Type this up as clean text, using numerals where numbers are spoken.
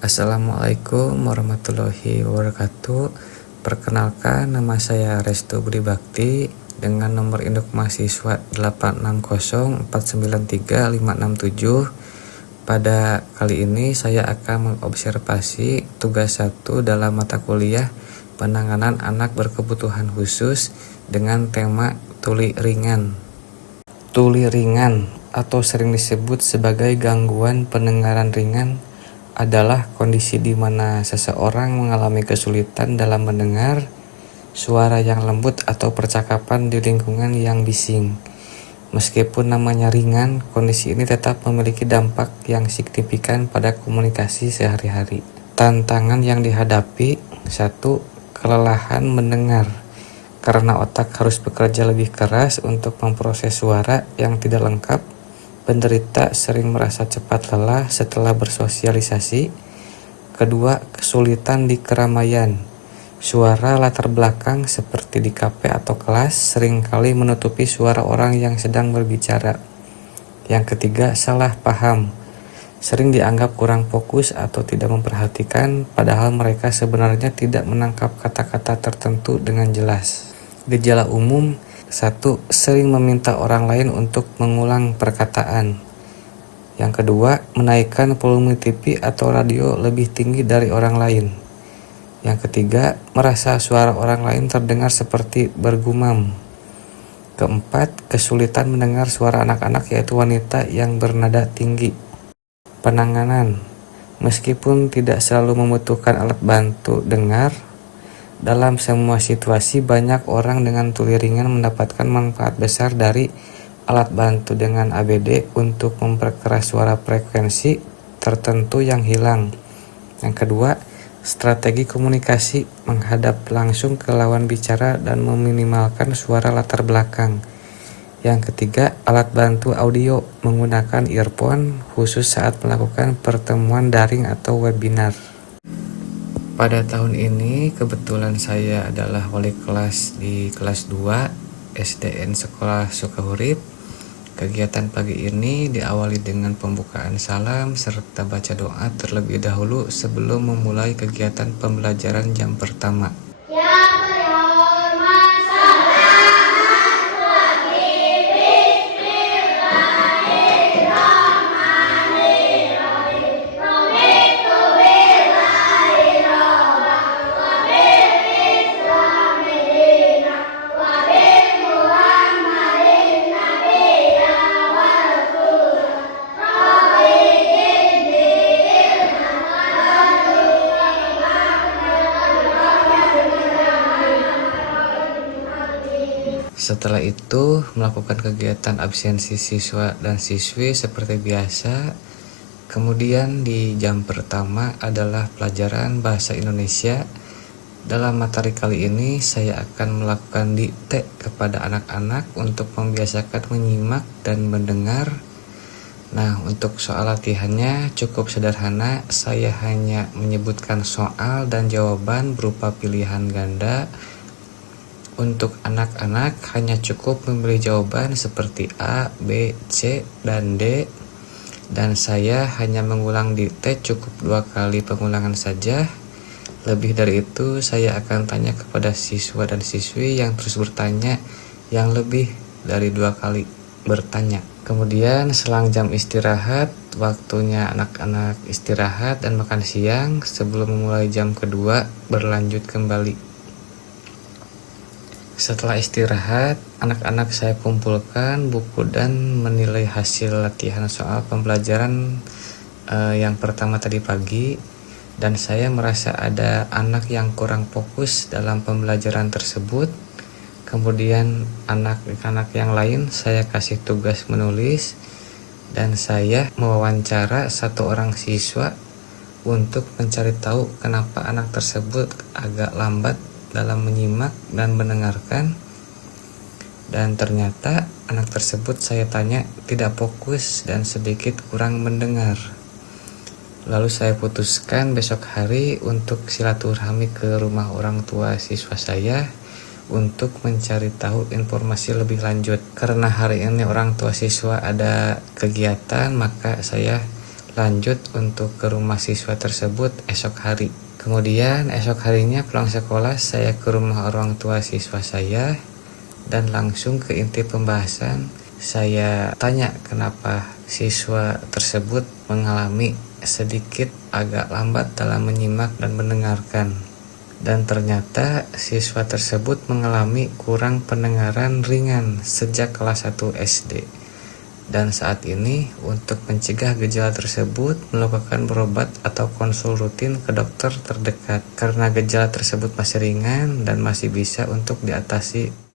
Assalamualaikum warahmatullahi wabarakatuh. Perkenalkan, nama saya Restu Budi Bakti dengan nomor induk mahasiswa 860493567. Pada kali ini saya akan mengobservasi tugas 1 dalam mata kuliah penanganan anak berkebutuhan khusus dengan tema tuli ringan. Tuli ringan atau sering disebut sebagai gangguan pendengaran ringan adalah kondisi di mana seseorang mengalami kesulitan dalam mendengar suara yang lembut atau percakapan di lingkungan yang bising. Meskipun namanya ringan, kondisi ini tetap memiliki dampak yang signifikan pada komunikasi sehari-hari. Tantangan yang dihadapi: 1. Kelelahan mendengar, karena otak harus bekerja lebih keras untuk memproses suara yang tidak lengkap. Penderita sering merasa cepat lelah setelah bersosialisasi. Kedua, kesulitan di keramaian. Suara latar belakang seperti di kafe atau kelas seringkali menutupi suara orang yang sedang berbicara. Yang ketiga, salah paham. Sering dianggap kurang fokus atau tidak memperhatikan, padahal mereka sebenarnya tidak menangkap kata-kata tertentu dengan jelas. Gejala umum: 1. Sering meminta orang lain untuk mengulang perkataan. Yang kedua, menaikkan volume TV atau radio lebih tinggi dari orang lain. Yang ketiga, merasa suara orang lain terdengar seperti bergumam. Keempat, kesulitan mendengar suara anak-anak yaitu wanita yang bernada tinggi. Penanganan: meskipun tidak selalu membutuhkan alat bantu dengar, dalam semua situasi banyak orang dengan tuli ringan mendapatkan manfaat besar dari alat bantu dengan ABD untuk memperkeras suara frekuensi tertentu yang hilang. Yang kedua, strategi komunikasi: menghadap langsung ke lawan bicara dan meminimalkan suara latar belakang. Yang ketiga, alat bantu audio, menggunakan earphone khusus saat melakukan pertemuan daring atau webinar. Pada tahun ini kebetulan saya adalah wali kelas di kelas 2 SDN Sekolah Sukahurip. Kegiatan pagi ini diawali dengan pembukaan salam serta baca doa terlebih dahulu sebelum memulai kegiatan pembelajaran jam pertama. Setelah itu, melakukan kegiatan absensi siswa dan siswi seperti biasa. Kemudian di jam pertama adalah pelajaran Bahasa Indonesia. Dalam materi kali ini, saya akan melakukan dikte kepada anak-anak untuk membiasakan menyimak dan mendengar. Nah, untuk soal latihannya cukup sederhana. Saya hanya menyebutkan soal dan jawaban berupa pilihan ganda. Untuk anak-anak hanya cukup memilih jawaban seperti A, B, C, dan D. Dan saya hanya mengulang dikte cukup 2 kali pengulangan saja. Lebih dari itu saya akan tanya kepada siswa dan siswi yang terus bertanya yang lebih dari 2 kali bertanya. Kemudian selang jam istirahat, waktunya anak-anak istirahat dan makan siang. Sebelum memulai jam kedua, berlanjut kembali. Setelah istirahat, anak-anak saya kumpulkan buku dan menilai hasil latihan soal pembelajaran yang pertama tadi pagi. Dan saya merasa ada anak yang kurang fokus dalam pembelajaran tersebut. Kemudian anak-anak yang lain saya kasih tugas menulis. Dan saya mewawancara 1 orang siswa untuk mencari tahu kenapa anak tersebut agak lambat dalam menyimak dan mendengarkan. Dan ternyata anak tersebut saya tanya tidak fokus dan sedikit kurang mendengar. Lalu saya putuskan besok hari untuk silaturahmi ke rumah orang tua siswa saya untuk mencari tahu informasi lebih lanjut. Karena hari ini orang tua siswa ada kegiatan, maka saya lanjut untuk ke rumah siswa tersebut esok hari. Kemudian esok harinya pulang sekolah, saya ke rumah orang tua siswa saya dan langsung ke inti pembahasan. Saya tanya kenapa siswa tersebut mengalami sedikit agak lambat dalam menyimak dan mendengarkan. Dan ternyata siswa tersebut mengalami kurang pendengaran ringan sejak kelas 1 SD. Dan saat ini untuk mencegah gejala tersebut melakukan berobat atau konsul rutin ke dokter terdekat karena gejala tersebut masih ringan dan masih bisa untuk diatasi